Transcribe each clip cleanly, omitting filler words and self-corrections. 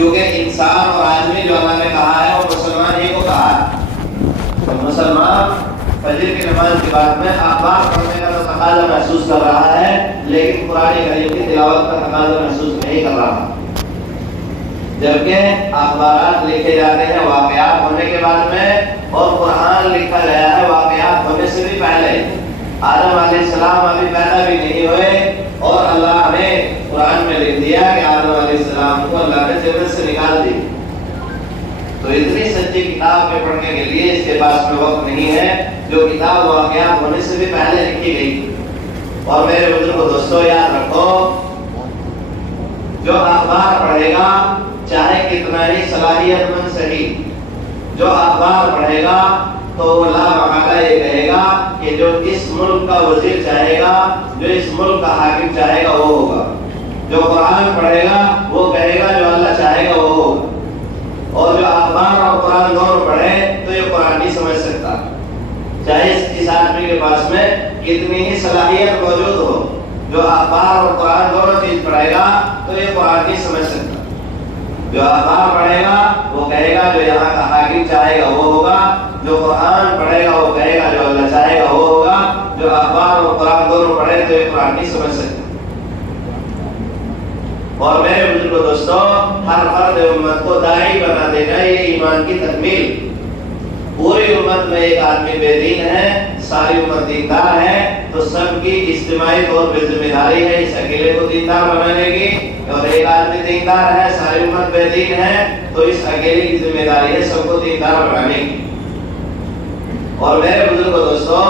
کیونکہ انسان اور آدمی جو اللہ نے کہا ہے وہ مسلمان ہی کو کہا ہے۔ تو مسلمان فجر کی نماز کے بعد میں اخبار پڑھنے کا تو تقاضا محسوس کر رہا ہے، لیکن قرآن کریم کی تلاوت کا تقاضا محسوس نہیں کر رہا، جبکہ اخبارات لکھے جاتے ہیں واقعات ہونے کے بعد میں، اور قرآن لکھا گیا ہے واقعات ہونے سے بھی پہلے۔ آدم علیہ السلام ابھی پیدا بھی نہیں ہوئے اور اللہ نے قرآن میں لکھ دیا کہ آدم علیہ السلام کو اللہ نے جنت سے نکال دی۔ تو اتنی سچی کتاب میں پڑھنے کے لیے اس کے پاس میں وقت نہیں ہے، جو کتاب واقعات ہونے سے بھی پہلے لکھی گئی۔ اور میرے بزرگوں دوستو یاد رکھو، جو اخبار پڑھے گا چاہے کتنا ہی صلاحیت مند صحیح، جو اخبار پڑھے گا تو وہ لا محالہ یہ کہے گا کہ جو اس ملک کا وزیر چاہے گا، جو اس ملک کا حاکم چاہے گا وہ ہوگا۔ جو قرآن پڑھے گا وہ کہے گا جو اللہ چاہے گا وہ ہوگا۔ اور جو اخبار اور قرآن دونوں پڑھے تو یہ قرآن نہیں سمجھ سکتا، چاہے اس آدمی کے پاس میں کتنی ہی صلاحیت موجود ہو۔ جو اخبار اور قرآن دونوں چیز پڑھے گا تو یہ قرآن نہیں سمجھ سکتا۔ جو اخبار پڑھے گا وہ کہے گا جو یہاں کا حاکم چاہے گا وہ ہوگا، جو قرآن پڑھے گا وہ کہے گا جو اللہ چاہے گا وہ ہوگا۔ جو اخبار اور قرآن دونوں پڑھے تو یہ قرآن نہیں سمجھ سکتا۔ اور میرے بزرگوں دوستو، ہر فرد امت کو داعی بنا دینا یہ ایمان کی تکمیل۔ پوری امت میں ایک آدمی بے دین ہے، ساری امت دیندار ہے، تو سب کی اجتماعی طور پہ ذمہ داری ہے اس اکیلے کو دیندار بنانے کی۔ اور ایک آدمی دیندار ہے، ساری امت بے دین ہے، تو اس اکیلے کی ذمہ داری ہے سب کو دیندار بنانے کی۔ اور میرے بزرگوں دوستو،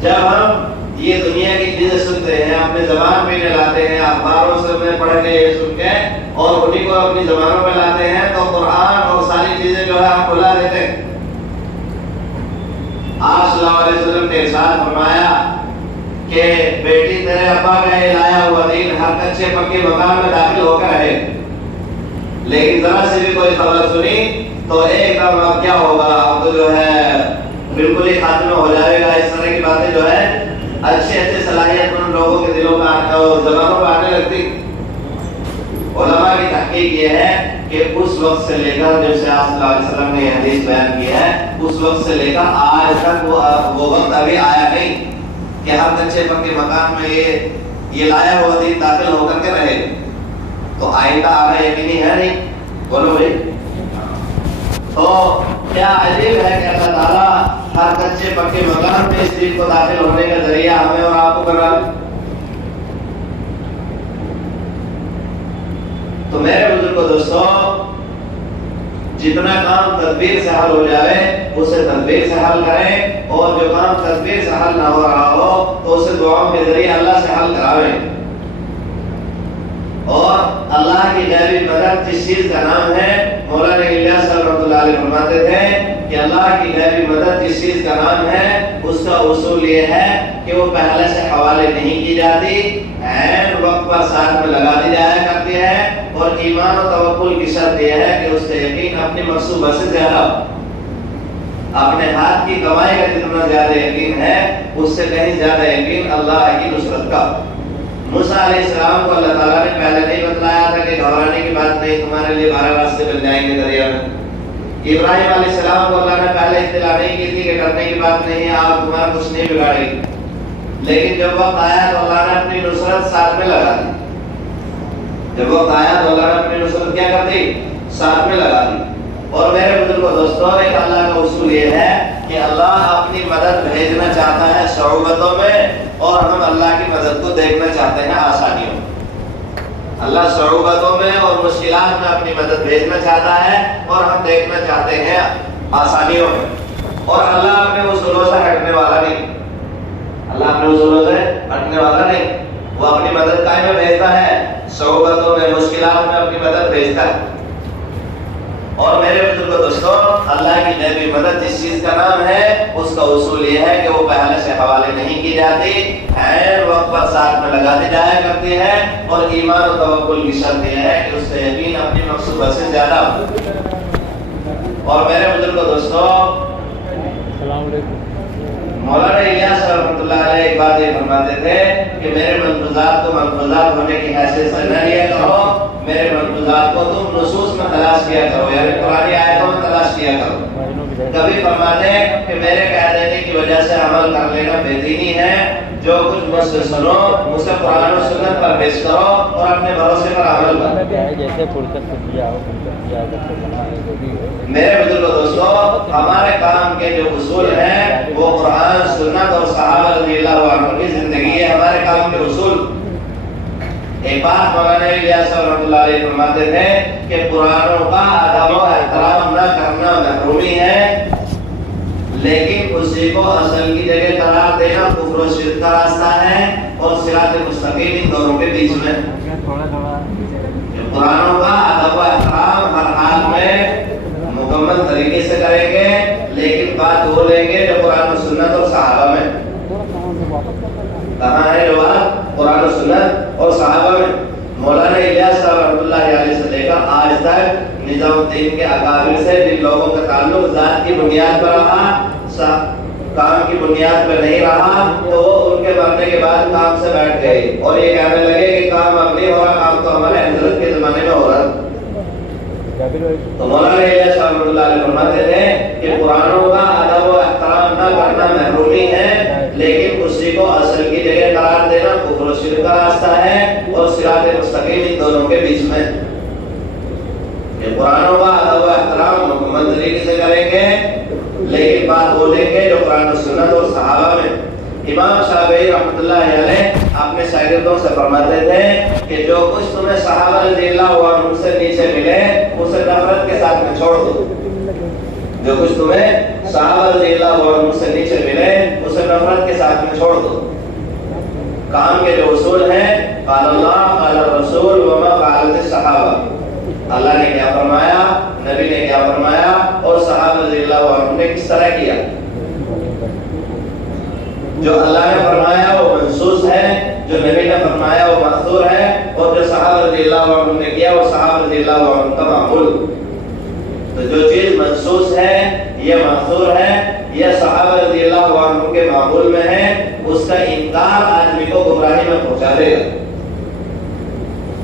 جب ہم یہ دنیا کی چیزیں سنتے ہیں، اپنے زبان پہ لاتے ہیں، اخباروں سے میں پڑھ کے یہ سن کے اور انہیں کو اپنی زبانوں پہ لاتے ہیں، تو قرآن اور ساری چیزیں جو ہے ہم بھلا دیتے ہیں۔ آپ صلی اللہ علیہ وسلم نے ارشاد فرمایا کہ بیٹی تیرے ابا کا یہ لایا ہوا دین ہر کچے پکے مکان میں داخل ہو کر رہے، لیکن ذرا سے بھی کوئی خبر سنی تو ایک دم اب کیا ہوگا، اب تو جو ہے بالکل ہی خاتمہ ہو جائے گا۔ اس طرح کی باتیں جو ہے اچھے صلاحیت مند لوگوں کے دلوں کا زبانوں پر آنے لگتی۔ علماء کی تحقیق یہ ہے کہ اس وقت سے لے کر جب سے آپ صلی اللہ علیہ وسلم نے یہ حدیث بیان کی ہے، اس وقت سے لے کر آج تک وہ وقت ابھی آیا نہیں کہ ہر کچے پکے مکان میں یہ لایا ہوا دین داخل ہو کر کے رہے۔ تو آئندہ آنا یقینی ہے نہیں، بولو بھائی۔ تو کیا عجیب ہے کہ اللہ تعالیٰ ہر کچے پکے مکان میں اس دین کو داخل ہونے کا ذریعہ ہمیں اور آپ کو بنا لے۔ تو میرے بزرگوں دوستو، جتنا کام تدبیر سے حل ہو جائے اسے تدبیر سے حل کریں، اور جو کام تدبیر سے حل نہ ہو رہا ہو تو اسے دعاؤں کے ذریعے اللہ سے حل کراویں۔ اور اللہ کی غیبی مدد جس چیز کا نام ہے، مولانا الیاس صاحب رحمۃ اللہ علیہ فرماتے تھے کہ اللہ کی غیبی مدد جس چیز کا نام ہے اس کا اصول یہ ہے کہ وہ پہلے سے حوالے نہیں کی جاتی، عین وقت پر ساتھ میں لگا دی جایا کرتی ہے، اور ایمان و توکل کی شرط یہ ہے کہ اس سے یقین اپنی منصوبہ سے زیادہ ہو۔ اپنے ہاتھ کی کمائی کا جتنا زیادہ یقین ہے اس سے کہیں زیادہ یقین اللہ کی نصرت کا۔ موسیٰ علیہ السلام کو اللہ تعالیٰ نے پہلے نہیں بتلایا تھا کہ گھبرانے کی بات نہیں، تمہارے لیے 12 راستے بن جائیں گے دریا میں۔ ابراہیم علیہ السلام کو اللہ نے پہلے اطلاع نہیں کی تھی کہ ڈرنے کی بات نہیں ہے، آپ تمہارا کچھ نہیں بگاڑے گی، لیکن جب وقت آیا تو اللہ نے اپنی نصرت ساتھ میں لگا دی۔ جب وقت آیا تو اللہ نے اپنی نصرت کیا کر دی؟ ساتھ میں لگا دی۔ اور میرے بزرگوں دوستوں، ایک اللہ کا اصول یہ ہے کہ اللہ اپنی مدد بھیجنا چاہتا ہے صعوبتوں میں، اور ہم اللہ کی مدد کو دیکھنا چاہتے ہیں آسانیوں میں۔ اللہ صعوبتوں میں اور مشکلات میں اپنی مدد بھیجنا چاہتا ہے، اور ہم دیکھنا چاہتے ہیں آسانیوں میں۔ اور اللہ اپنے اصولوں سے ہٹنے والا نہیں، اللہ اپنے اصولوں سے ہٹنے والا نہیں، وہ اپنی مدد کائیں میں بھیجتا ہے، صعوبتوں میں مشکلات میں اپنی مدد بھیجتا ہے۔ اور میرے بزرگوں دوستوں، اللہ کی غیبی مدد جس چیز کا نام ہے اس کا اصول یہ ہے کہ وہ پہلے سے حوالے نہیں کی جاتی، عین وقت پر ساتھ میں لگا دی جایا کرتی ہے، اور ایمان و توکل کی شرط یہ ہے کہ اس سے یقین اپنی مقصودہ سے زیادہ ہو۔ اور میرے بزرگوں دوستوں، مولانا الیاس رحمۃ اللہ علیہ ایک بات یہ فرماتے تھے کہ میرے ملفوظات کو ملفوظات ہونے کی حیثیت سے نہ لیا کرو، میرے ملفوظات کو تم نصوص میں تلاش کیا کرو، یعنی قرآن آیتوں میں تلاش کیا کرو۔ کبھی فرماتے ہیں کہ میرے کہہ دینے کی وجہ سے عمل کر لینا بے دینی ہے، جو کچھ مجھ سے سنو اسے قرآن و سنت پر پیش کرو اور اپنے بھروسے پر عمل کرو۔ میرے بزرگ دوستو، ہمارے کام کے جو اصول ہیں وہ قرآن، سنت اور صحابہ رضی اللہ عنہ کی زندگی ہے ہمارے کام کے اصول۔ ایک بات مولانا الیاس صاحب رحمۃ اللہ علیہ فرماتے تھے کہ پرانوں کا ادب و احترام نہ کرنا محرومی ہے، لیکن اسی کو اصل کی جگہ قرار دینا کفر و شرک کا راستہ ہے اور صراط مستقیم ان دونوں کے بیچ میں۔ پرانوں کا ادب و احترام ہر حال میں مکمل طریقے سے کریں گے، لیکن بات وہ لیں گے جو قرآن و سنت اور صحابہ میں۔ کہاں ہے جو بات؟ قرآن و سنت اور صحابہ میں۔ مولانا الیاس صاحب رحمۃ اللہ علیہ سے لے کر آج تک نظام الدین کے اکابر سے جن لوگوں کا تعلق ذات کی بنیاد پر رہا، کام کی بنیاد پہ نہیں رہا، تو وہ ان کے مرنے کے بعد کام سے بیٹھ گئے اور یہ کہنے لگے کہ کام اب نہیں ہو رہا، کام تو ہمارے حضرت کے زمانے میں ہو رہا۔ تو مولانا الیاس صاحب رحمۃ اللہ علیہ فرماتے تھے کہ قرآنوں کا ادب و احترام نہ کرنا محرومی ہے، لیکن اسی کو اصل کی جگہ قرار دینا کفر و شرک کا راستہ ہے اور صراط مستقیم ان دونوں کے بیچ میں۔ یہ قرآنوں کا ادب و احترام مکمل طریقے سے کریں گے، لیکن بات بولیں گے جو قرآن و سنت اور صحابہ میں۔ امام شافعی رحمۃ اللہ علیہ اپنے شاگردوں سے فرماتے تھے کہ جو کچھ تمہیں صحابہ رضی اللہ عنہ سے نیچے ملے اسے نفرت کے ساتھ میں چھوڑ دو۔ جو کچھ تمہیں صحابہ رضی اللہ عنہ سے نیچے ملے اسے نفرت کے ساتھ میں چھوڑ دو۔ کام کے جو اصول ہیں، قال اللہ قال الرسول وما قالت الصحابہ، اللہ نے کیا فرمایا، نبی نے کیا فرمایا اور صحابہ رضی اللہ عنہ نے کس طرح کیا۔ جو اللہ نے فرمایا وہ منصوص ہے، جو نبی نے فرمایا وہ مأثور ہے، اور جو صحابہ رضی اللہ عنہ نے کیا وہ صحابہ رضی اللہ عنہ کا معمول۔ تو جو چیز منصوص ہے، یہ مأثور ہے، یہ صحابہ رضی اللہ عنہ کے معمول میں ہے، اس کا انکار آدمی کو گمراہی میں پہنچا دے گا۔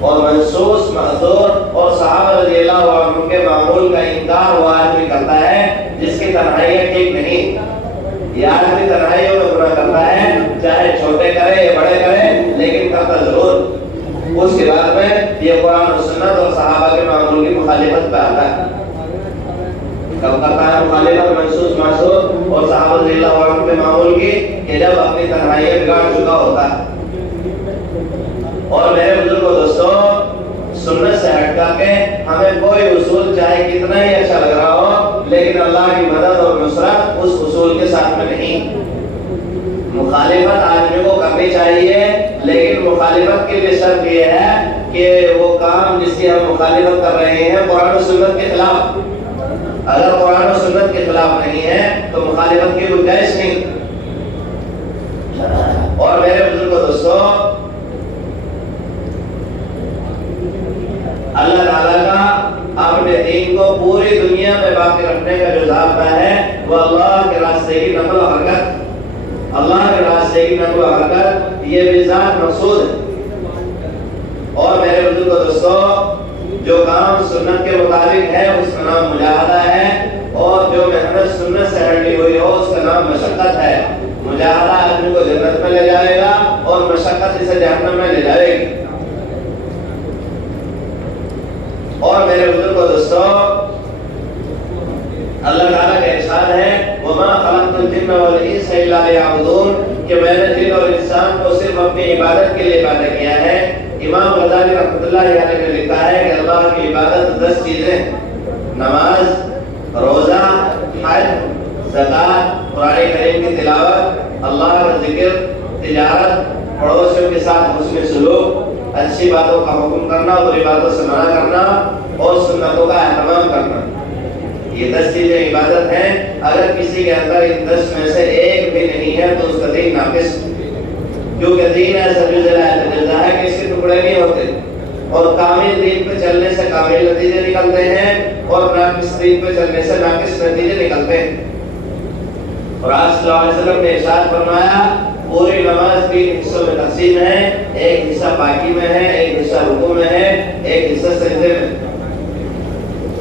اور منصوص، مأثور اور صحابہ رضی اللہ عنہ کے معمول کا انکار وہ آدمی کرتا ہے جس کی تنہائیاں ٹھیک نہیں۔ یہ آدمی تنہائیوں میں گناہ کرتا ہے، چاہے چھوٹے کرے یا بڑے کرے، لیکن کرتا ضرور۔ اس کے بعد میں یہ قرآن و سنت اور صحابہ کے معمول کی مخالفت پہ آتا ہے۔ کب کرتا ہے مخالفت منصوص، معصوم اور صحابہ رضی اللہ عنہ کے معمول کی؟ کہ جب اپنی تنہائیاں بگاڑ چکا ہوتا ہے۔ اور میرے بزرگوں دوستوں، سنت سے ہٹ کر کے ہمیں کوئی اصول چاہے کتنا ہی اچھا لگ رہا ہو، لیکن اللہ کی مدد اور نصرت اس اصول کے ساتھ میں نہیں۔ مخالفت آدمی کو کرنی چاہیے، لیکن مخالفت کے لیے شرط یہ ہے کہ وہ کام جس کی ہم مخالفت کر رہے ہیں قرآن و سنت کے خلاف۔ اگر قرآن و سنت کے خلاف نہیں ہے تو مخالفت کی گنجائش نہیں۔ اور میرے بزرگوں دوستوں، اللہ تعالیٰ کا اپنے دین کو پوری دنیا میں باقی رکھنے کا جو ضابطہ ہے وہ اللہ کے راستے کی نقل و حرکت، اللہ کے راستے کی نقل و حرکت، یہ بھی ذات مقصود ہے۔ اور میرے بزرگوں دوستوں، جو کام سنت کے مطابق ہے اس کا نام مجاہدہ ہے، اور جو محنت سنت سے ہٹی ہوئی ہو اس کا نام مشقت ہے۔ مجاہدہ آدمی کو جنت میں لے جائے گا اور مشقت اسے جہنم میں لے جائے گی۔ اور میرے بزرگوں دوستوں، اللہ تعالیٰ کا ارشاد ہے وَمَا خَلَقْتُ الْجِنَّ وَالْإِنسَ إِلَّا لِيَعْبُدُونَ، کہ میں نے جن اور انسان کو صرف اپنی عبادت کے لیے پیدا کیا ہے۔ امام غزالی رحمۃ اللہ علیہ نے لکھا ہے کہ اللہ کی عبادت 10 چیزیں: نماز، روزہ، حج، زکوٰۃ، قرآن کریم کی تلاوت، اللہ کا ذکر، تجارت، پڑوسیوں کے ساتھ حسن سلوک، اچھی باتوں کا حکم کرنا، بری باتوں سے منع کرنا، اور سنتوں کا اہتمام کرنا۔ یہ 10 چیزیں عبادت ہیں۔ اگر کسی کے اندر ان 10 میں سے ایک بھی نہیں ہے تو اس کا دین ناقص، کیونکہ دین ایسا جزا ہے کہ اس کے ٹکڑے نہیں ہوتے، اور کامل دین پہ چلنے سے کامل نتیجے نکلتے ہیں، اور ناقص دین پہ چلنے سے ناقص نتیجے نکلتے ہیں۔ اور آپ صلی اللہ علیہ وسلم نے ارشاد فرمایا پوری نماز 3 حصوں میں تقسیم ہے، ایک حصہ باقی میں ہے، ایک حصہ رکوع میں ہے، ایک حصہ سجدے میں۔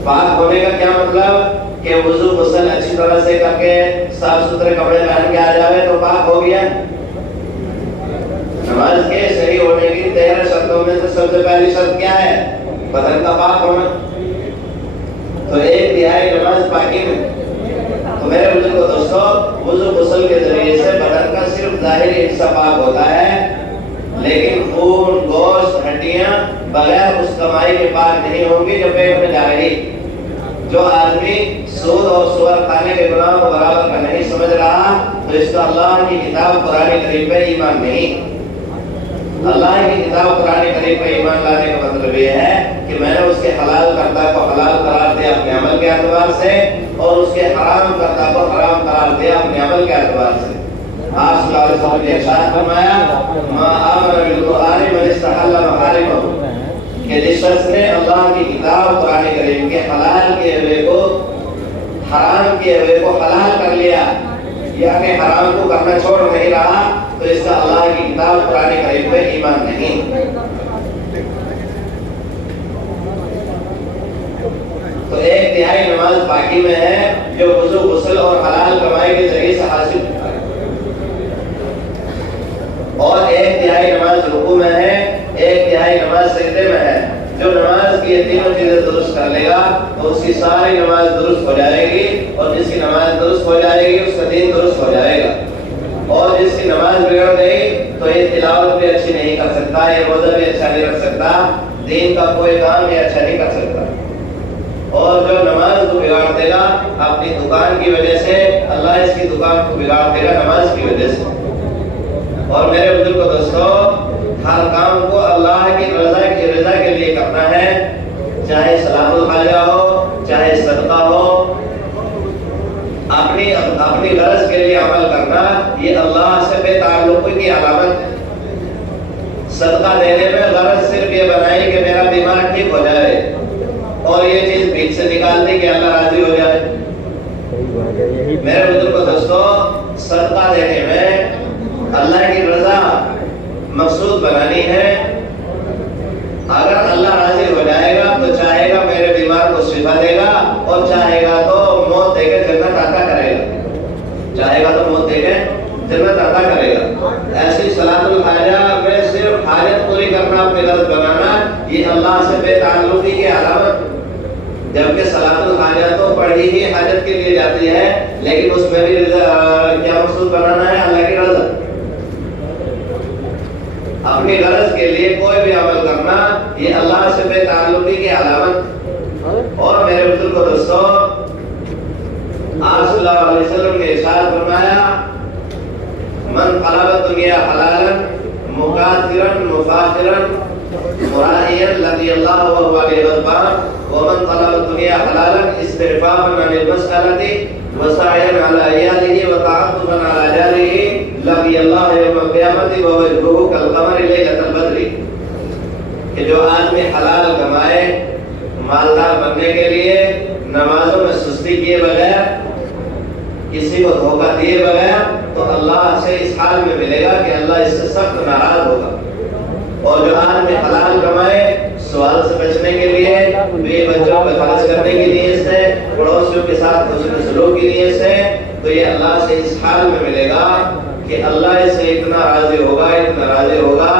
پاک ہونے کا کیا مطلب کہ وضو غسل اچھی طرح سے کر کے صاف ستھرے کپڑے پہن کے آ جاوے تو پاک ہو گیا۔ نماز کے صحیح ہونے کی 13 شرطوں میں سے سب سے پہلی شرط کیا ہے؟ بدن کا پاک ہونا۔ تو ایک تہائی نماز پاکی میں۔ تو میرے بزرگوں دوستو، وضو غسل کے ذریعے سے بدن کا صرف ظاہری حصہ پاک ہوتا ہے، لیکن خون، گوشت، ہڈیاں بغیر اس کمائی کے پاک نہیں ہوں گی جو پیٹ میں جا رہی۔ جو آدمی سود اور سور کھانے کے گناہ کو برابر کا نہیں سمجھ رہا تو اس کا اللہ کی کتاب قرآن کریم پہ ایمان نہیں۔ اللہ کی کتاب قرآن کریم پہ ایمان لانے کا مطلب یہ ہے کہ میں نے اس کے حلال کردہ کو حلال قرار دیا اپنے عمل کے اعتبار سے، اور اس کے حرام کردہ کو حرام قرار دیا اپنے عمل کے اعتبار سے۔ آپ صلی اللہ علیہ وسلم نے ارشاد فرمایا، ما آمن بالقرآن من استحل محارمہ، کہ جس شخص نے اللہ کی کتاب قرآن کریم کے حلال کے ہوئے کو حرام کے ہوئے کو حلال کر لیا، یعنی حرام کو کرنا چھوڑ نہیں رہا، تو اس کا اللہ کی کتاب قرآن کریم پہ ایمان نہیں۔ تو ایک تہائی نماز پاکی میں ہے جو وضو غسل اور حلال کمائی کے ذریعے سے حاصل ہوتا ہے، اور ایک تہائی نماز رکوع میں ہے، ایک تہائی نماز سجدے میں ہے۔ جو نماز کی یہ تینوں چیزیں درست کر لے گا تو اس کی ساری نماز درست ہو جائے گی، اور جس کی نماز درست ہو جائے گی اس کا دین درست ہو جائے گا۔ اور جس کی نماز بگڑ گئی تو یہ تلاوت بھی اچھی نہیں کر سکتا، یہ روزہ بھی اچھا نہیں رکھ سکتا، دین کا کوئی کام یہ اچھا نہیں کر سکتا۔ اور جو نماز کو بگاڑ دے گا اپنی دکان کی وجہ سے، اللہ اس کی دکان کو بگاڑ دے گا نماز کی وجہ سے۔ اور میرے بزرگوں دوستو، ہر کام کو اللہ کی رضا کے لیے کرنا ہے، چاہے صلاۃ الحاجہ ہو، چاہے صدقہ ہو، اپنی غرض کے لیے عمل کرنا یہ اللہ سے بے تعلقی کی علامت ہے۔ صدقہ دینے میں غرض صرف یہ بنائی کہ میرا بیمار ٹھیک ہو جائے، اور یہ چیز بھیک سے نکال دی کہ اللہ راضی ہو جائے۔ میرے بزرگوں دوستو، صدقہ دینے میں اللہ کی رضا مقصود بنانی ہے۔ اگر اللہ راضی ہو جائے گا تو چاہے گا میرے بیمار کو شفا دے گا، اور چاہے گا تو موت دے کے جنت عطا کرے گا، چاہے گا تو موت دے کے جنت عطا کرے گا۔ ایسی صلاۃ الحاجہ میں صرف حاجت پوری کرنا، اپنی غرض بنانا، یہ اللہ سے بے تعلقی کی علامت، جبکہ صلاۃ الحاجہ تو پڑھی ہی حاجت کے لیے جاتی ہے، لیکن اس میں بھی کیا مقصود بنانا ہے؟ اللہ کی رضا۔ اپنی غرض کے لیے کوئی بھی عمل کرنا یہ اللہ سے بے تعلقی کی علامت۔ اور میرے بزرگوں دوستو، آپ صلی اللہ علیہ وسلم نے ارشاد فرمایا، من طلب الدنیا حلالا مکاثرا مفاخرا مرائیا لقی اللہ وهو علیہ غضبان، ومن طلب الدنیا حلالا استعفافا عن المسألة وسعيا على عياله وتعطفا على جاره لقي الله يوم القيامة ووجهه كالقمر ليلة البدر، کہ جو آدمی حلال کمائے مالدار بننے کے لیے نمازوں میں سستی کیے بغیر، کسی کو دھوکہ دیے بغیر، تو اللہ سے اس حال میں ملے گا کہ اللہ اس سے سخت ناراض ہوگا۔ اور جو آدمی حلال کمائے سوال سے بچنے کے لیے، بے بچوں پہ خرچ کرنے کی نیت سے، پڑوسیوں کے ساتھ حسن سلوک کی نیت سے، تو یہ اللہ سے اس حال میں ملے گا کہ اللہ اس سے اتنا راضی ہوگا، اتنا راضی ہوگا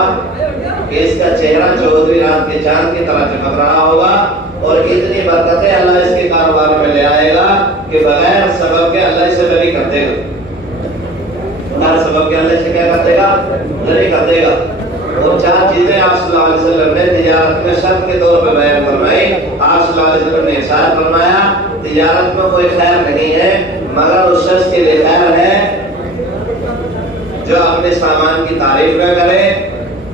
کہ اس کا چہرہ 14ویں رات کے چاند کی طرح چمک رہا ہوگا، اور اتنی برکتیں اللہ اس کے کاروبار میں لے آئے گا کہ بغیر سبب کے اللہ اسے بری کر دے گا، بغیر سبب کے اللہ اسے کیا کر دے گا؟ بری کر دے گا۔ اور 4 چیزیں آپ صلی اللہ علیہ وسلم نے تجارت میں شرط کے طور پہ بیان فرمائی۔ آپ صلی اللہ علیہ وسلم نے ارشاد فرمایا، تجارت میں کوئی خیر نہیں ہے مگر اس شخص کے لیے خیر ہے جو اپنے سامان کی تعریف نہ کرے،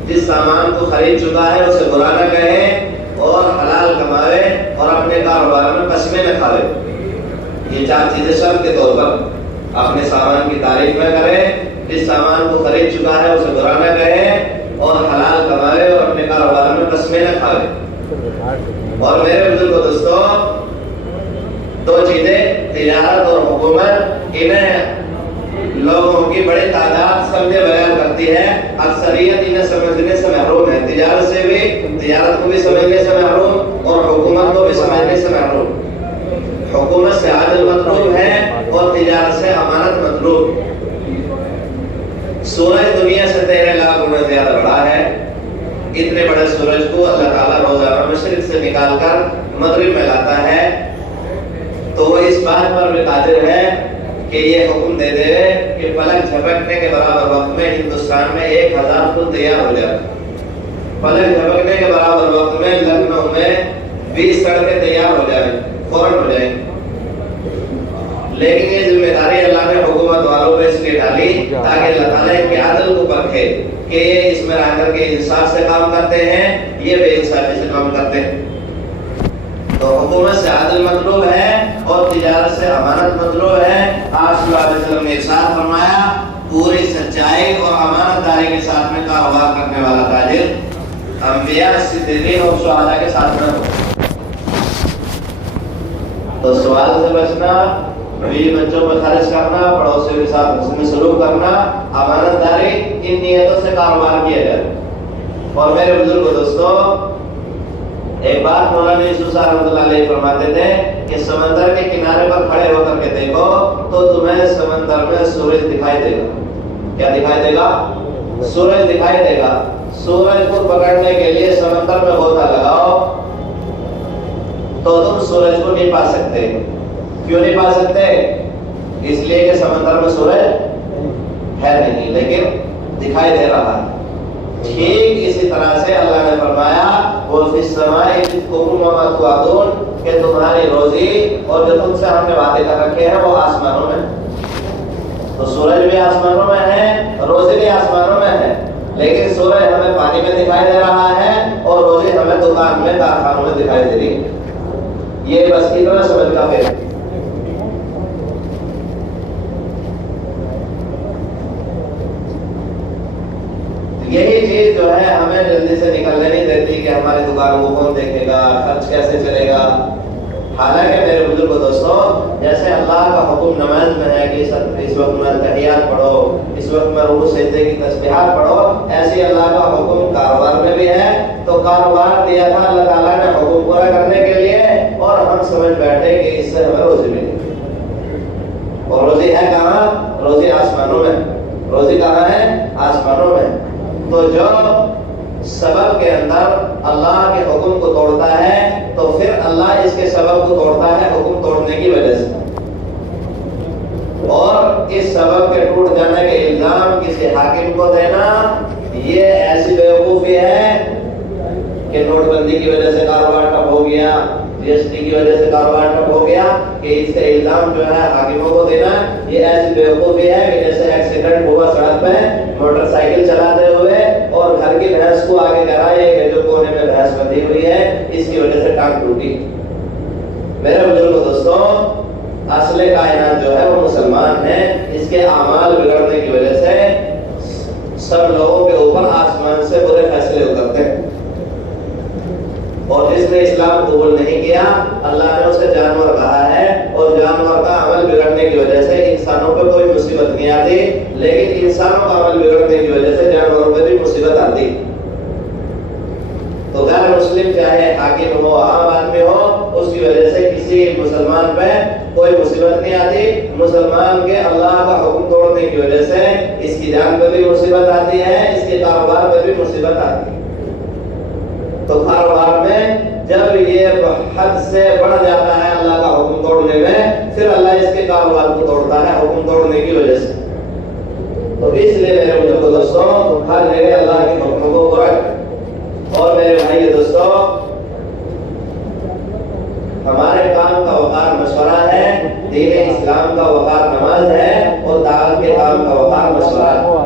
جس سامان کو خرید چکا ہے اسے برا نہ کہے، اور حلال کمائے اور اپنے کاروبار میں قسمیں نہ کھاوے۔ یہ 4 چیزیں شرط کے طور پر، اپنے سامان کی تعریف نہ کرے، جس سامان کو خرید چکا ہے اسے برا نہ کہے، اور حلال کمائے اور اپنے کاروبار میں قسمیں نہ کھاوے۔ اور میرے بزرگوں دوستو، 2 چیزیں تجارت اور حکومت، انہیں لوگوں کی بڑی تعداد سمجھے بغیر کرتی ہے، اکثریت انہیں سمجھنے سے محروم ہے، تجارت کو بھی سمجھنے سے محروم اور حکومت کو بھی سمجھنے سے محروم۔ حکومت سے عدل مطلوب ہے اور تجارت سے امانت مطلوب۔ سورج دنیا سے 13 لاکھ گنا زیادہ بڑا ہے۔ اتنے بڑے سورج کو اللہ تعالیٰ روزانہ مشرق سے نکال کر مغرب میں لاتا ہے، تو وہ اس بات پر بھی قادر ہے کہ یہ حکم دے دے کہ پلک جھپکنے کے برابر وقت میں ہندوستان میں 1000 پل تیار ہو جائے۔ پلک جھپکنے کے برابر وقت میں لکھنؤ میں 20 سڑکیں تیار ہو جائیں، فوراً ہو جائیں۔ لیکن یہ ذمہ داری اللہ نے حکومت والوں پہ اس لیے ڈالی تاکہ اللہ تعالیٰ ان کے عدل کو پرکھے کہ یہ اس میں رہ کر کے انصاف سے کام کرتے ہیں، یہ بے انصافی سے کام کرتے ہیں۔ تو حکومت سے عدل مطلوب ہے اور تجارت سے امانت مطلوب ہے۔ آپ صلی اللہ علیہ وسلم نے ارشاد فرمایا، پوری سچائی اور امانت داری کے ساتھ میں کاروبار کرنے والا تاجر انبیاء، صدیقین اور شہداء کے ساتھ میں ہو۔ تو سوال سے بچنا، بیوی بچوں پہ خرچ کرنا، پڑوسیوں کے ساتھ حسن سلوک کرنا، امانت داری، ان نیتوں سے کاروبار کیا جائے۔ اور میرے بزرگ دوستو، ایک بات مولانا یوسف صاحب رحمۃ اللہ علیہ فرماتے تھے کہ سمندر کے کنارے پر کھڑے ہو کر کے دیکھو تو تمہیں سمندر میں سورج دکھائی دے گا۔ کیا دکھائی دے گا؟ سورج دکھائی دے گا۔ سورج کو پکڑنے کے لیے سمندر میں غوطہ لگاؤ تو تم سورج کو نہیں پا سکتے۔ کیوں نہیں پا سکتے؟ اس لیے کہ سمندر میں سورج ہے نہیں، لیکن دکھائی دے رہا ہے۔ ٹھیک اسی طرح سے اللہ نے فرمایا، وہ فی السماء رزقکم وما توعدون، کہ تمہاری روزی اور جو تم سے ہم نے وعدے کر رکھے ہیں وہ آسمانوں میں۔ تو سورج بھی آسمانوں میں ہے، روزی بھی آسمانوں میں ہے، لیکن سورج ہمیں پانی میں دکھائی دے رہا ہے اور روزی ہمیں دکان میں، کارخانوں میں دکھائی دے رہی ہے۔ یہ بس اتنا سمجھ کا ہے۔ یہی چیز جو ہے ہمیں جلدی سے نکلنے نہیں دیتی کہ ہماری دکان کو کون دیکھے گا، خرچ کیسے چلے گا۔ حالانکہ میرے بزرگ دوستو، جیسے اللہ کا حکم نماز میں ہے کہ اس وقت میں تحیات پڑھو، اس وقت میں رکوع سجدے کی تسبیحات پڑھو، ایسے اللہ کا حکم کاروبار میں بھی ہے۔ تو کاروبار دیا تھا اللہ تعالیٰ نے حکم پورا کرنے کے لیے، اور ہم سمجھ بیٹھے کہ اس سے ہمیں روزی ملے گی۔ اور روزی ہے کہاں؟ روزی آسمانوں میں۔ روزی کہاں ہے؟ آسمانوں میں۔ تو جو سبب کے اندر اللہ کے حکم کو توڑتا ہے تو پھر اللہ اس کے سبب کو توڑتا ہے حکم توڑنے کی وجہ سے، اور اس سبب کے ٹوٹ جانے کے الزام کسی حاکم کو دینا یہ ایسی بیوقوفی ہے کہ نوٹ بندی کی وجہ سے کاروبار ٹھپ ہو گیا، جی ایس ٹی کی وجہ سے کاروبار ٹھپ ہو گیا، کہ اس کا الزام جو ہے حاکموں کو دینا یہ ایسی بیوقوفی ہے کہ جیسے ایکسیڈنٹ ہوا سڑک پہ موٹر سائیکل چلاتے ہوئے اور گھر کی بھینس کو آگے کرائے کہ جو کونے میں بھینس بندھی ہوئی ہے اس کی وجہ سے ٹانگ ٹوٹی۔ میرے بزرگوں دوستوں، اصل کائنات جو ہے وہ مسلمان ہے، اس کے اعمال بگڑنے کی وجہ سے سب لوگوں کے اوپر آسمان سے برے فیصلے اترتے ہیں، اور جس نے اسلام قبول نہیں کیا اللہ نے اسے جانور کہا ہے، اور جانور کا عمل بگڑنے کی وجہ سے انسانوں پہ کوئی مصیبت نہیں آتی، لیکن انسانوں کا عمل بگڑنے کی وجہ سے جانوروں پہ بھی مصیبت آتی۔ تو غیر مسلم چاہے حاکم ہو، عام آدمی ہو، اس کی وجہ سے کسی مسلمان پہ کوئی مصیبت نہیں آتی۔ مسلمان کے اللہ کا حکم توڑنے کی وجہ سے اس کی جان پہ بھی مصیبت آتی ہے، اس کے کاروبار پہ بھی مصیبت آتی ہے۔ تو کاروبار میں جب یہ حد سے بڑھ جاتا ہے اللہ کا حکم توڑنے میں، پھر اللہ اس کے کاروبار کو توڑتا ہے حکم توڑنے کی وجہ سے۔ تو اس لیے میرے بزرگوں دوستوں، ہر جگہ اللہ کے حکموں کو پورا کریں۔ اور میرے بھائی دوستوں، ہمارے کام کا وقار مشورہ ہے، دین اسلام کا وقار نماز ہے، اور دعوت کے کام کا وقار مشورہ ہے۔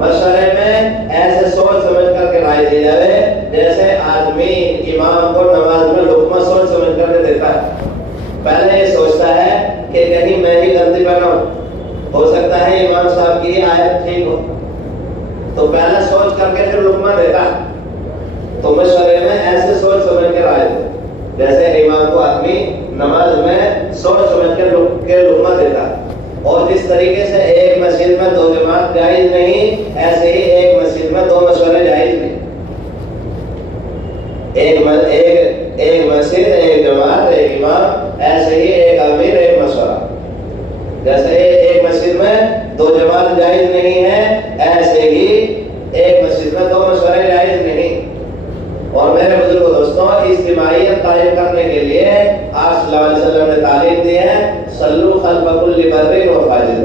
مشورے میں ایسے سوچ سمجھ کر کے رائے دی جائے جیسے آدمی امام کو نماز میں لقمہ سوچ سمجھ کر کے دیتا ہے۔ پہلے یہ سوچتا ہے کہ کہیں میں ہی غلطی پہ نہ ہو سکتا ہے امام صاحب کی آیت ٹھیک ہو، تو پہلے سوچ کر کے پھر لقمہ دیتا ہے۔ تو مشورے میں ایسے سوچ سمجھ کے رائے دے جیسے امام کو آدمی نماز میں سوچ سمجھ کے لقمہ دیتا ہے۔ اور جس طریقے سے ایک مسجد میں 2 جماعت جائز نہیں، ایسے ہی ایک مسجد میں 2 مشورے جائز نہیں۔ ایک مسجد، ایک جماعت، ایک امام، ایسے ہی ایک امیر، ایک مشورہ۔ جیسے ایک مسجد میں 2 جماعت جائز نہیں ہے، ایسے ہی ایک مسجد میں 2 مشورے جائز نہیں۔ اور میرے بزرگ دوستوں، اجتماعیت قائم کرنے کے لیے آپ صلی اللہ علیہ وسلم نے تعلیم دی ہے، صلو خلف کل بر و فاجر،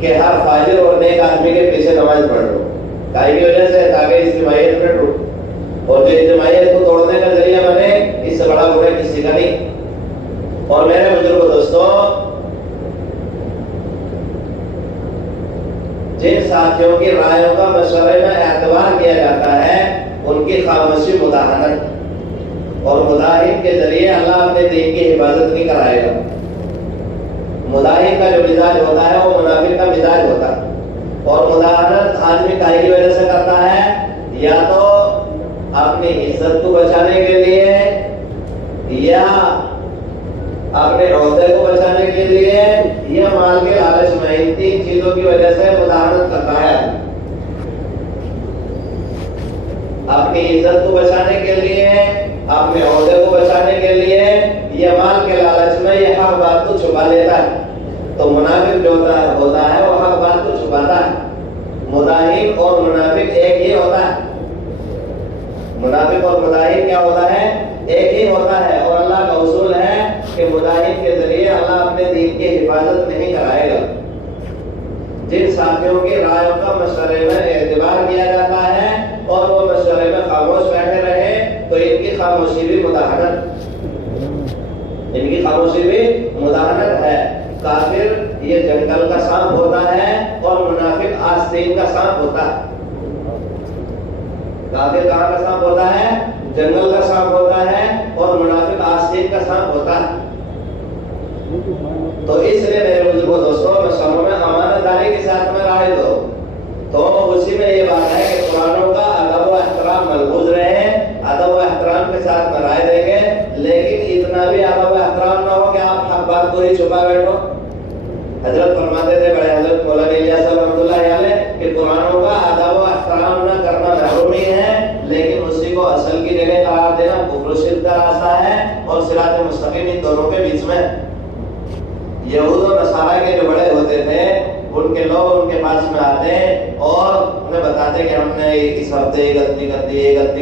کہ ہر فاجر اور نیک آدمی کے پیچھے نماز پڑھ لو، کائی کی وجہ سے تاکہ اجتماعیت میں ٹوٹ، اور جو اجتماعیت کو توڑنے کا ذریعہ بنے، اس سے بڑا گناہ کسی کا نہیں۔ اور میرے بزرگ دوستوں، جن ساتھیوں کی رائےوں کا مشورے میں اعتبار کیا جاتا ہے، ان کی خاموشی مداہنت، اور مداہن کے ذریعے اللہ اپنے دین کی حفاظت نہیں کرائے گا۔ مداہن کا جو مزاج ہوتا ہے وہ منافق کا مزاج ہوتا ہے، اور مداہنت آدمی کائی کی وجہ سے کرتا ہے، یا تو اپنی عزت کو بچانے کے لیے، یا اپنے عہدے کو بچانے کے لیے، یا مال کے لالچ میں، ان 3 چیزوں کی وجہ سے مداہنت کرتا ہے۔ اپنی عزت کو بچانے کے لیے، اپنے عہدے کو بچانے کے لیے، یا مال کے لالچ میں یہ حق بات کو چھپا لیتا ہے۔ تو منافق جو ہوتا ہے وہ حق بات کو چھپاتا ہے۔ مداہن اور منافق ایک ہی ہوتا ہے۔ منافق اور مداہن کیا ہوتا ہے؟ ایک ہی ہوتا ہے، اور اللہ کا اصول ہے کہ مداہن کے ذریعے اللہ اپنے دین کی حفاظت نہیں کرائے گا۔ جن ساتھیوں کی رائےوں کا مشورے میں اعتبار کیا جاتا ہے اور وہ مشورے میں خاموش بیٹھے رہے، تو ان کی خاموشی بھی مداہنت ہے۔ کافر یہ جنگل کا سانپ ہوتا ہے، اور منافق آستین کا سانپ ہوتا ہے۔ کافر کہاں کا سانپ ہوتا ہے؟ جنگل کا سانپ ہوتا ہے، اور منافق آستین کا سانپ ہوتا ہے۔ تو اس لیے میرے بزرگوں دوستوں، مشوروں میں امانت داری کے ساتھ میں رائے دو۔ تو اسی میں یہ بات ہے کہ قرآنوں کا ادب و احترام ملحوظ رہے، ادب و احترام کے ساتھ میں رائے دیں گے، لیکن اتنا بھی ادب و احترام نہ ہو کہ آپ حق بات کو ہی چھپا بیٹھو۔ حضرت فرماتے تھے بڑے حضرت مولانا الیاس صاحب رحمۃ اللہ علیہ کہ قرآنوں کا ادب و احترام نہ کرنا محرومی ہے، لیکن اسی کو اصل کی جگہ قرار دینا کفر و شرک کا راستہ ہے، اور صراط مستقیم ان دونوں کے بیچ میں۔ یہود و نصارہ کے جو بڑے ہوتے تھے، ان کے لوگ ان کے پاس میں آتے اور انہیں بتاتے کہ ہم نے اس ہفتے یہ غلطی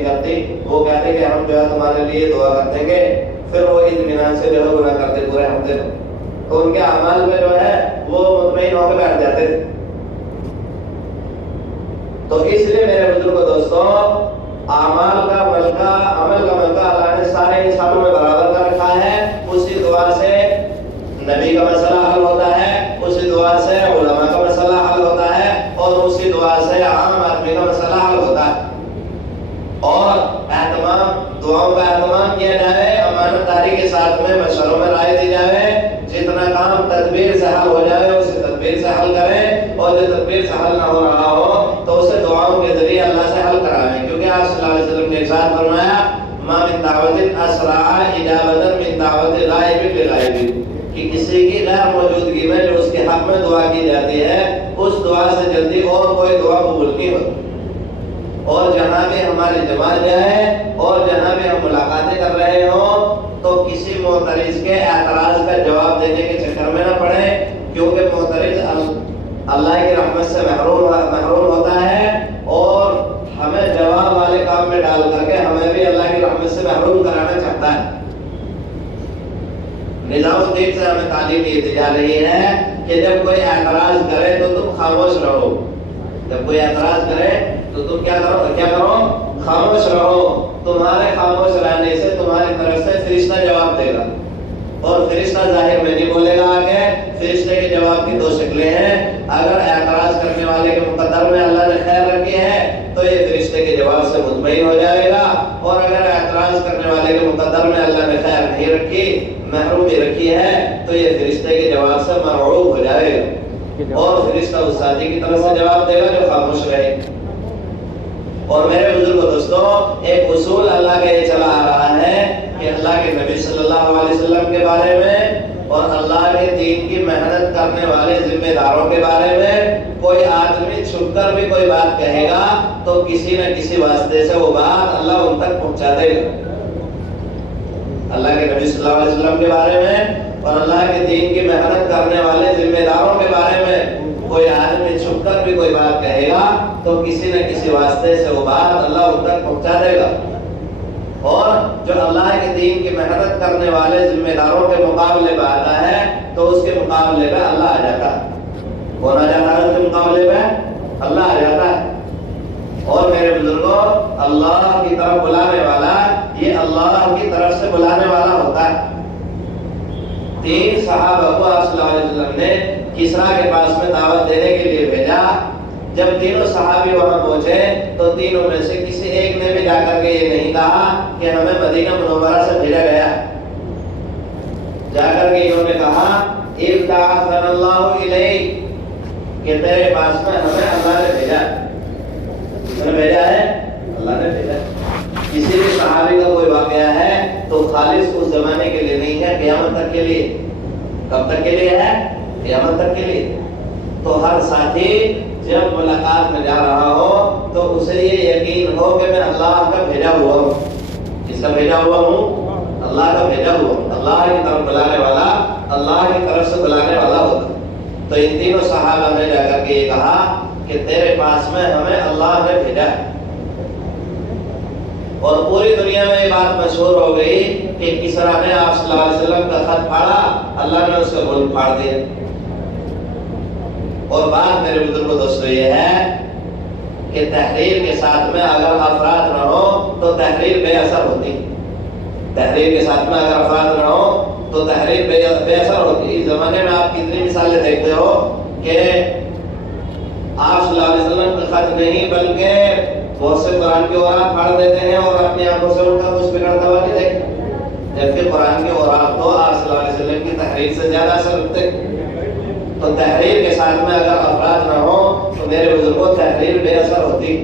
کر دی، وہ کہتے کہ ہم جو ہے تمہارے لیے دعا کر دیں گے، پھر وہ اطمینان سے جو ہے گناہ کرتے پورے ہفتے میں، تو ان کے اعمال میں جو ہے وہ مطمئن ہو کے بیٹھ جاتے تھے۔ تو اس لیے میرے بزرگوں دوستوں، عمل کا ملکہ اللہ نے سارے انسانوں میں برابر کر رکھا ہے۔ اسی دعا سے نبی کا مسئلہ حل ہوتا ہے، اسی دعا سے علماء کا مسئلہ حل ہوتا ہے، اور اسی دعا سے عام آدمی کا مسئلہ حل ہوتا ہے۔ اور دعاؤں کا اہتمام کیا جائے، امانت داری کے ساتھ میں مشوروں میں رائے دی جائے، جتنا کام تدبیر سے حل ہو جائے اسے تدبیر سے حل کریں، اور جو تدبیر سے حل نہ ہو رہا ہو تو اسے دعاؤں کے ذریعے اللہ سے حل کرائیں، کیونکہ آپ صلی اللہ علیہ وسلم نے ارشاد فرمایا ما من دعوت اسرع اجابۃ من دعوت غائب لغائب، کہ کسی کی غیر موجودگی میں جو اس کے حق میں دعا کی جاتی ہے، اس دعا سے جلدی اور کوئی دعا قبول نہیں ہوتی۔ اور جہاں بھی ہماری جماعت جائے اور جہاں بھی ہم ملاقاتیں کر رہے ہوں، تو کسی معترض کے اعتراض کا جواب دینے کے چکر میں نہ پڑے، کیونکہ معترض اللہ کی رحمت سے محروم ہوتا ہے، اور ہمیں جواب والے کام میں ڈال کر کے ہمیں بھی اللہ کی رحمت سے محروم کرانا چاہتا ہے۔ نظام الدین سے ہمیں تعلیم دی جا رہی ہے کہ جب کوئی اعتراض کرے تو تم خاموش رہو، جب کوئی اعتراض کرے تو تم کیا کرو؟ خاموش رہو۔ تمہارے خاموش رہنے سے تمہاری طرف سے فرشتہ جواب دے گا، اور فرشتہ ظاہر میں نہیں بولے گا آگے۔ فرشتے کے جواب کی 2 شکلیں ہیں، اگر اعتراض کرنے والے کے مقدر میں اللہ نے خیر رکھی ہے تو یہ فرشتے کے جواب سے مطمئن ہو جائے گا، اور اگر اعتراض کرنے والے کے مقدر میں اللہ نے خیر نہیں رکھی، محرومی رکھی ہے، تو یہ فرشتے کے جواب سے مرعوب ہو جائے گا، اور فرشتہ اس ساتھی کی طرف سے جواب دے گا جو خاموش رہے۔ اور میرے بزرگوں دوستوں، ایک اصول اللہ کا یہ چلا آ رہا ہے کہ اللہ کے نبی صلی اللہ علیہ وسلم کے بارے میں اور اللہ کے دین کی محنت کرنے والے ذمہ داروں کے بارے میں کوئی آدمی چھپ کر بھی کوئی بات کہے گا تو کسی نہ کسی واسطے سے وہ بات اللہ ان تک پہنچا دے گا۔ اللہ کے نبی صلی اللہ علیہ وسلم کے بارے میں اور اللہ کے دین کی محنت کرنے والے ذمہ داروں کے بارے میں کوئی آدمی چھپ کر بھی کوئی بات کہے گا تو کسی نہ کسی واسطے سے وہ بات اللہ ان تک پہنچا دے گا۔ اور جو اللہ کے دین کی محنت کرنے والے ذمہ داروں کے مقابلے میں آتا ہے تو اس کے مقابلے میں اللہ آ جاتا ہے۔ کون آ جاتا ہے اس کے مقابلے میں؟ اللہ آ جاتا ہے۔ اور میرے بزرگوں، اللہ کی طرف بلانے والا یہ اللہ کی طرف سے بلانے والا ہوتا ہے۔ 3 صحابہ کو آپ صلی اللہ علیہ وسلم نے کسرا کے پاس میں دعوت دینے کے لیے بھیجا۔ جب تینوں صحابی وہاں پہنچے تو تینوں میں سے کسی ایک نے بھی جا کر کے یہ نہیں کہا کہ ہمیں مدینہ منورہ سے بھیجا گیا۔ جا کر کے انہوں نے کہا اِبْتَعَثَنَا اللَّهُ إِلَيْكَ کہ تیرے پاس میں ہمیں اللہ نے بھیجا۔ کس نے بھیجا ہے؟ اللہ نے بھیجا۔ کسی بھی صحابی کا کوئی واقعہ ہے تو خالص اس زمانے کے لیے نہیں ہے، قیامت تک کے لیے۔ کب تک کے لیے ہے؟ قیامت تک کے لیے۔ تو ہر ساتھی جب ملاقات میں جا رہا ہو تو اسے یہ یقین ہو کہ میں اللہ کا بھیجا ہوا ہوں۔ کس کا بھیجا ہوا ہوں؟ اللہ کا بھیجا ہوا ہوں۔ اللہ کی طرف بلانے والا اللہ کی طرف سے بلانے والا ہوتا۔ تو ان تینوں صحابہ نے جا کر کے یہ کہا کہ تیرے پاس میں ہمیں اللہ نے بھیجا ہے۔ اور پوری دنیا میں یہ بات مشہور ہو گئی کہ کسرا نے آپ صلی اللہ علیہ وسلم کا خط پھاڑا، اللہ نے اس کا ملک پھاڑ دیا۔ اور بات میرے بزرگوں دوستو یہ ہے کہ تحریر کے ساتھ میں اگر افراد نہ ہو تو تحریر بے اثر ہوتی۔ تحریر کے ساتھ میں اگر افراد نہ ہو تو تحریر بے اثر ہوتی۔ اس زمانے میں آپ کتنی مثالیں دیکھتے ہو کہ آپ صلی اللہ علیہ وسلم کا خط نہیں بلکہ بہت سے قرآن کے اوراق پھاڑ دیتے ہیں اور اپنی آنکھوں سے ان کا کچھ بگڑتا ہوا نہیں دیکھتے، جبکہ قرآن کے اوراق تو آپ صلی اللہ علیہ وسلم کی تحریر سے زیادہ اثر رکھتے۔ تو تحریر کے ساتھ میں اگر افراد نہ ہو تو میرے بزرگوں تحریر بے اثر ہوتی۔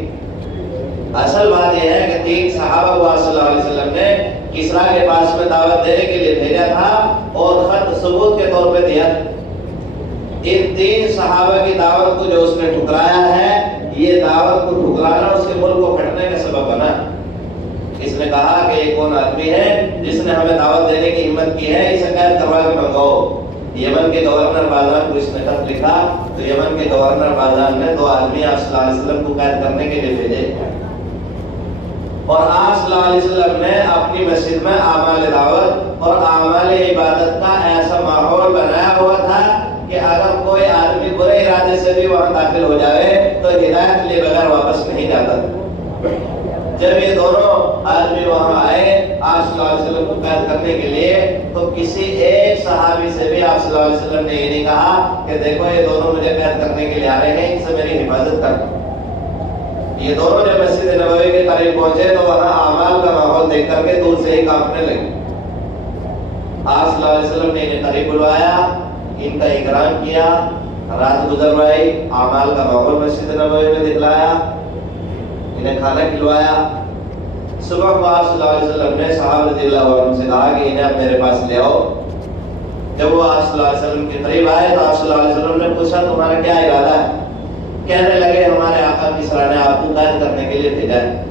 اصل بات یہ ہے کہ 3 صحابہ کو آپ صلی اللہ علیہ وسلم نے کسرا کے پاس میں دعوت دینے کے لیے بھیجا تھا اور خط ثبوت کے طور پہ دیا تھا۔ ان 3 صحابہ کی دعوت کو جو اس نے ٹھکرایا ہے، یہ دعوت کو ٹھکرانا اس کے ملک کو پھٹنے کا سبب بنا۔ اس نے کہا کہ یہ کون آدمی ہے جس نے ہمیں دعوت دینے کی ہمت کی ہے، اسے قید کروا کے منگواؤ۔ یمن کے گورنر بازان کو اس نے خط لکھا تو یمن کے گورنر بازان نے 2 آدمی آپ صلی اللہ علیہ وسلم کو قید کرنے کے لیے بھیجے، اور آپ صلی اللہ علیہ وسلم نے اپنی مسجد میں اعمال دعوت اور اعمال عبادت کا ایسا ماحول بنایا ہوا تھا کہ اگر کوئی آدمی برے ارادے سے بھی وہاں داخل ہو جائے تو ہدایت لیے بغیر واپس نہیں جاتا۔ جب یہ دونوں آدمی وہاں آئے آپ صلی اللہ علیہ وسلم کو قید کرنے کے لیے تو کسی ایک صحابی سے بھی آپ صلی اللہ علیہ وسلم نے یہ نہیں کہا کہ دیکھو یہ دونوں مجھے قید کرنے کے لیے آ رہے ہیں، ان سے میری حفاظت کر۔ یہ دونوں جب مسجد نبوی کے قریب پہنچے تو وہاں اعمال کا ماحول دیکھ کر کے دور سے ہی کانپنے لگے۔ آپ صلی اللہ علیہ وسلم نے انہیں قریب بلوایا، ان کا اکرام کیا، رات گزروائی، اعمال کا ماحول مسجد نبوی میں دکھلایا، انہیں کھانا کھلوایا۔ صبح کو آپ صلی اللہ علیہ وسلم نے صحابہ رضی اللہ عنہ سے کہا کہ انہیں اب میرے پاس لے آؤ۔ جب وہ آپ صلی اللہ علیہ وسلم کے قریب آئے تو آپ صلی اللہ علیہ وسلم نے پوچھا تمہارا کیا ارادہ ہے؟ کہنے لگے ہمارے آقا کسرا نے آپ کو قید کرنے کے لیے بھیجا ہے۔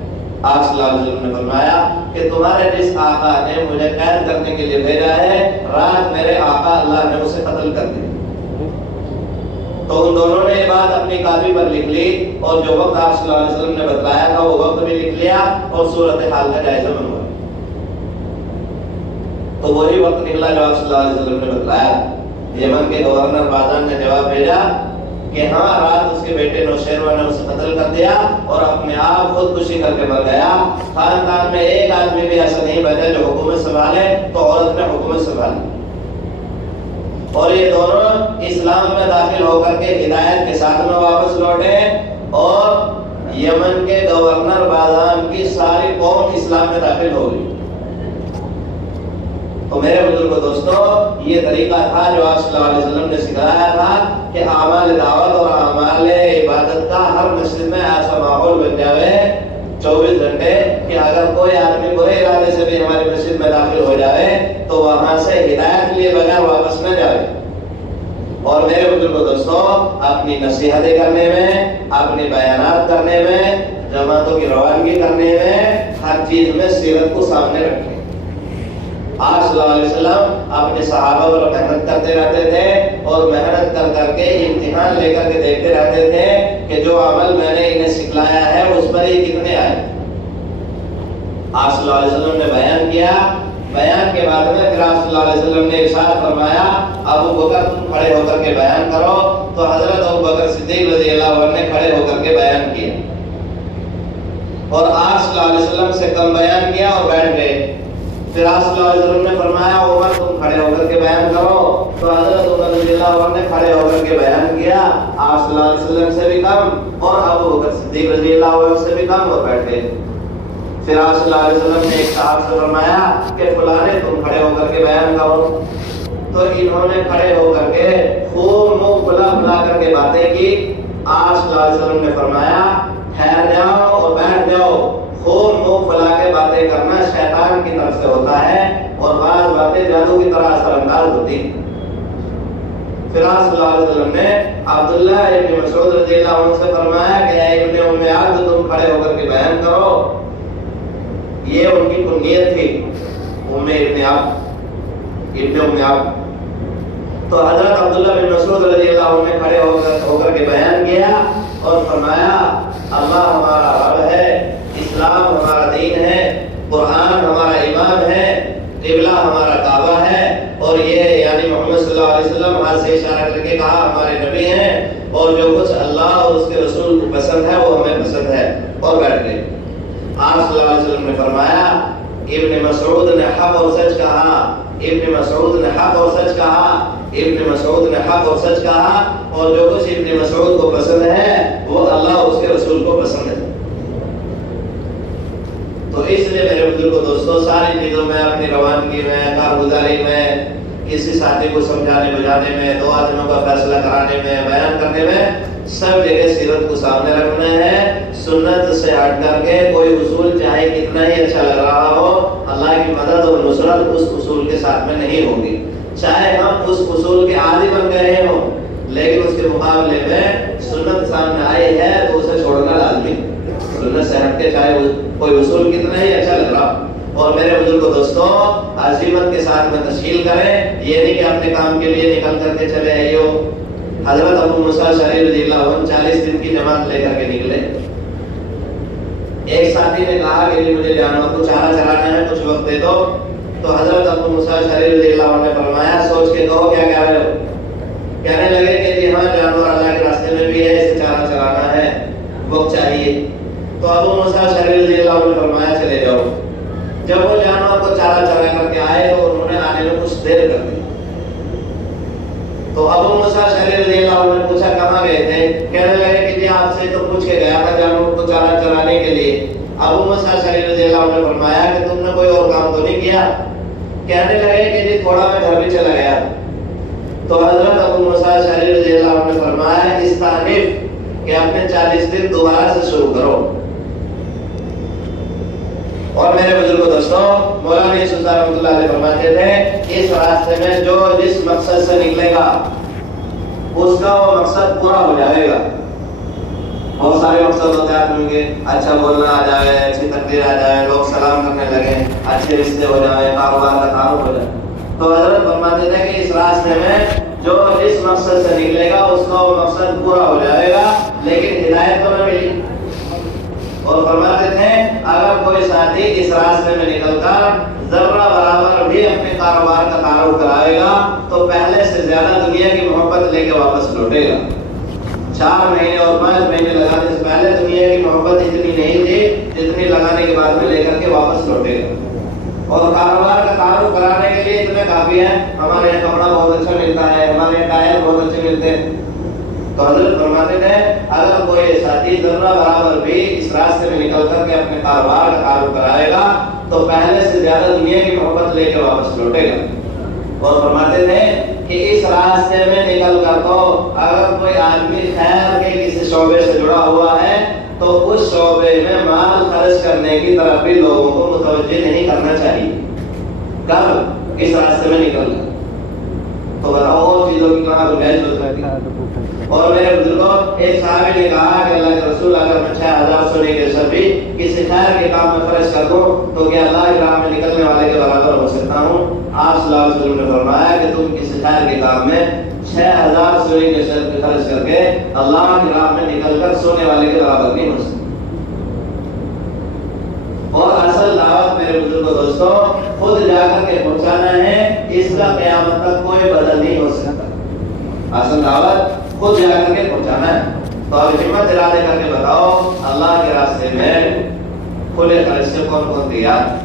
آپ صلی اللہ علیہ وسلم نے فرمایا کہ تمہارے جس آقا نے مجھے قید کرنے کے لیے بھیجا ہے، رات میرے آقا اللہ نے اسے قتل کر دیا۔ تو ان دونوں نے یہ بات اپنی کاپی پر لکھ لی اور جو وقت آپ صلی اللہ علیہ وسلم نے بتلایا تھا وہ وقت بھی لکھ لیا اور صورتحال کا جائزہ منوایا۔ تو وہی وقت نکلا جو آپ صلی اللہ علیہ وسلم نے بتلایا۔ یمن کے گورنر بازان نے جواب بھیجا کہ ہاں رات اس کے بیٹے نوشیروان نے اسے قتل کر دیا اور اپنے آپ خودکشی کر کے مر گیا۔ خاندان میں ایک آدمی بھی ایسا نہیں بچا جو حکومت سنبھالے، تو عورت نے حکومت سنبھالی۔ اور یہ دونوں اسلام میں داخل ہو کر کے ہدایت کے ساتھ میں واپس لوٹے اور یمن کے گورنر بازان کی ساری قوم اسلام میں داخل ہو گئی۔ تو میرے بزرگوں دوستو، یہ طریقہ تھا جو آپ صلی اللہ علیہ وسلم نے سکھایا تھا کہ اعمال دعوت اور اعمال عبادت کا ہر مسجد میں ایسا ماحول بن جائے 24 گھنٹے کہ اگر کوئی آدمی برے ارادے سے بھی ہماری مسجد میں داخل ہو جائے تو وہاں سے ہدایت لیے بغیر واپس نہ جائے۔ اور میرے بزرگوں دوستوں، اپنی نصیحتیں کرنے میں، اپنی بیانات کرنے میں، جماعتوں کی روانگی کرنے میں، ہر چیز میں سیرت کو سامنے رکھیں۔ آپ صلی اللہ علیہ وسلم اپنے صحابہ پر محنت کرتے رہتے تھے اور محنت کر کر کے امتحان لے کر کے دیکھتے رہتے تھے کہ جو عمل میں نے انہیں سکھلایا ہے اس پر یہ کتنے آئے۔ آپ صلی اللہ علیہ وسلم نے بیان کیا، بیان کے بعد میں پھر آپ صلی اللہ علیہ وسلم نے ارشاد فرمایا ابو بکر تم کھڑے ہو کر کے بیان کرو، تو حضرت ابو بکر صدیق رضی اللہ عنہ نے کھڑے ہو کر کے بیان کیا اور آپ صلی اللہ علیہ وسلم سے کم بیان کیا اور بیٹھ گئے۔ پھر آپ صلی اللہ علیہ وسلم نے فرمایا عمر تم کھڑے ہو کر کے بیان کرو، تو حضرت عمر رضی اللہ عنہ نے کھڑے ہو کر کے بیان کیا، آپ صلی اللہ علیہ وسلم سے بھی کم اور ابو بکر صدیق رضی اللہ عنہ سے بھی کم اور بیٹھ گئے۔ پھر آپ صلی اللہ علیہ وسلم نے ایک صاحب سے فرمایا کہ فلانے تم کھڑے ہو کر کے بیان کرو، تو انہوں نے کھڑے ہو کر کے خوب منہ کھلا کھلا کر کے باتیں کی۔ آپ صلی اللہ علیہ وسلم نے فرمایا ٹھہر جاؤ اور بیٹھ جاؤ، خوب منہ پھیلا کے باتیں کرنا شیطان کی طرف سے ہوتا ہے اور بعض باتیں جادو کی طرح اثر انداز ہوتی ہیں۔ پھر آپ صلی اللہ علیہ وسلم نے عبداللہ ابن مسعود رضی اللہ عنہ سے فرمایا کہ اے ابن ام عبد تم کھڑے ہو کر کے بیان کرو، یہ ان کی کنیت تھی ابن ام عبد۔ تو حضرت عبداللہ بن مسعود رضی اللہ عنہ نے کھڑے ہو کر کے بیان کیا اور فرمایا اللہ ہمارا رب ہے، اسلام ہمارا دین ہے، قرآن ہمارا امام ہے، قبلہ ہمارا کعبہ ہے، اور یہ یعنی محمد صلی اللہ علیہ وسلم ہاتھ سے اشارہ کر کے کہا ہمارے نبی ہیں، اور جو کچھ اللہ اور اس کے رسول کو پسند ہے وہ ہمیں پسند ہے، اور بیٹھ گئے۔ آپ صلی اللہ علیہ وسلم نے فرمایا ابن مسعود نے حق اور سچ کہا، ابن مسعود نے حق اور سچ کہا، ابن مسعود نے حق اور سچ کہا، اور جو کچھ ابن مسعود کو پسند ہے وہ اللہ اور اس کے رسول کو پسند ہے۔ تو اس لیے میرے بزرگوں دوستوں، ساری چیزوں میں، اپنی روانگی میں، کارگزاری میں، کسی ساتھی کو سمجھانے بجانے میں، دو آدمیوں کا فیصلہ کرانے میں، بیان کرنے میں، سب جگہ سیرت کو سامنے رکھنا ہے۔ سنت سے ہٹ کر کے کوئی اصول چاہے کتنا ہی اچھا لگ رہا ہو، اللہ کی مدد اور نصرت اس اصول کے ساتھ میں نہیں ہوگی۔ چاہے ہم اس اصول کے عادی بن گئے ہوں، لیکن اس کے مقابلے میں سنت سامنے آئی ہے تو اسے چھوڑنا لازمی۔ سنت سے ہٹ کے چاہے کوئی اصول کتنا ہی اچھا لگ رہا۔ اور میرے بزرگوں دوستوں، عزیمت کے ساتھ میں تشکیل کریں، یہ نہیں کہ اپنے کام کے لیے نکل کر کے چلے آئیو۔ حضرت ابو موسیٰ اشعری رضی اللہ عنہ 40 دن کی جماعت لے کر کے نکلے۔ ایک ساتھی نے کہا کہ جی مجھے جانور کو چارہ چرانا ہے، کچھ وقت دے دو۔ تو حضرت ابو موسیٰ اشعری رضی اللہ عنہ نے فرمایا سوچ کے کہو کیا کہہ رہے ہو؟ کہنے لگے کہ جی ہاں جانور اللہ کے راستے میں بھی ہے، اسے چارہ چرانا ہے، وقت چاہیے۔ تو ابو موسیٰ اشعری رضی اللہ عنہ نے فرمایا چلے جاؤ۔ جب وہ جانور کو چارہ چرا کر کے آئے تو انہوں نے آنے میں کچھ دیر کر دی۔ تو ابو موسیٰ اشعری رضی اللہ عنہ نے پوچھا کہاں گئے تھے؟ کہنے لگے کہ جی آپ سے تو پوچھ کے گیا تھا جانور کو چارہ چرانے کے لیے۔ ابو موسیٰ اشعری رضی اللہ عنہ نے فرمایا کہ تم نے کوئی اور کام تو نہیں کیا؟ کہنے لگے کہ جی تھوڑا میں گھر بھی چلا گیا۔ تو حضرت ابو موسیٰ اشعری رضی اللہ عنہ نے فرمایا استانف کہ اپنے 40 دن دوبارہ سے شروع کرو۔ اور میرے بزرگوں دوستوں، مولانا یوسف صاحب رحمۃ اللہ علیہ فرماتے تھے اس راستے میں جو جس مقصد سے نکلے گا اس کا وہ مقصد پورا ہو جائے گا۔ بہت سارے مقصد ہوتے ہیں آدمی کے، اچھا بولنا آ جائے، اچھی تقریر آ جائے، لوگ سلام کرنے لگے، اچھے رشتے ہو جائیں، کاروبار کا تعارف ہو جائے۔ تو حضرت فرماتے تھے کہ اس راستے میں جو جس مقصد سے نکلے گا اس کا وہ مقصد پورا ہو جائے گا، لیکن ہدایت تو نہ ملی۔ اور فرماتے تھے اگر کوئی ساتھی اس راستے میں نکل کر ذرہ برابر بھی اپنے کاروبار کا تعارف کرائے گا تو پہلے سے زیادہ دنیا کی محبت لے کے واپس لوٹے گا۔ 4 مہینے اور 5 مہینے لگانے سے پہلے دنیا کی محبت اتنی نہیں تھی جتنی لگانے کے بعد میں لے کر کے واپس لوٹے گا۔ اور کاروبار کا تعارف کرانے کے لیے اتنے کافی ہے، ہمارے یہاں کپڑا بہت اچھا ملتا ہے، ہمارے یہاں ٹائر بہت اچھے ملتے ہیں۔ تو حضرت فرماتے تھے اگر کوئی ساتھی ذرہ برابر بھی اس راستے میں نکل کر کے اپنے کاروبار کا تعارف کرائے گا تو پہلے سے زیادہ دنیا کی محبت لے کے واپس لوٹے گا۔ اور فرماتے تھے کہ اس راستے میں نکل کر تو اگر کوئی آدمی خیر کے کسی شعبے سے جڑا ہوا ہے تو اس شعبے میں مال خرچ کرنے کی طرف بھی لوگوں کو متوجہ نہیں کرنا چاہیے. کب کس راستے میں نکلنا تو بتاؤ اور چیزوں کی کہاں گنجائش ہو سکتی ہے. اور میرے بزرگوں ایک صحابی نے کہا کہ اللہ کے رسول اگر میں 6000 سونے کے سر بھی کسی خیر کے کام میں خرچ کر دوں تو کیا اللہ کی راہ میں نکلنے والے کے برابر ہو سکتا ہوں؟ آپ صلی اللہ علیہ وسلم نے فرمایا کہ تم کسی خیر کے کام میں 6000 سونے کے سر پہ خرچ کر کے اللہ کی راہ میں نکل کر سونے والے کے برابر نہیں ہو سکتے. اور اصل دعوت میرے بزرگوں دوستوں خود جا کر کے پہنچانا ہے، اس کا قیامت تک کوئی بدل نہیں ہو سکتا. اصل دعوت خود جا کر کے پہنچانا ہے. تو اب ہمت ارادے کر کے بتاؤ اللہ کے راستے میں کھلے خرچ سے کون کون تیار؟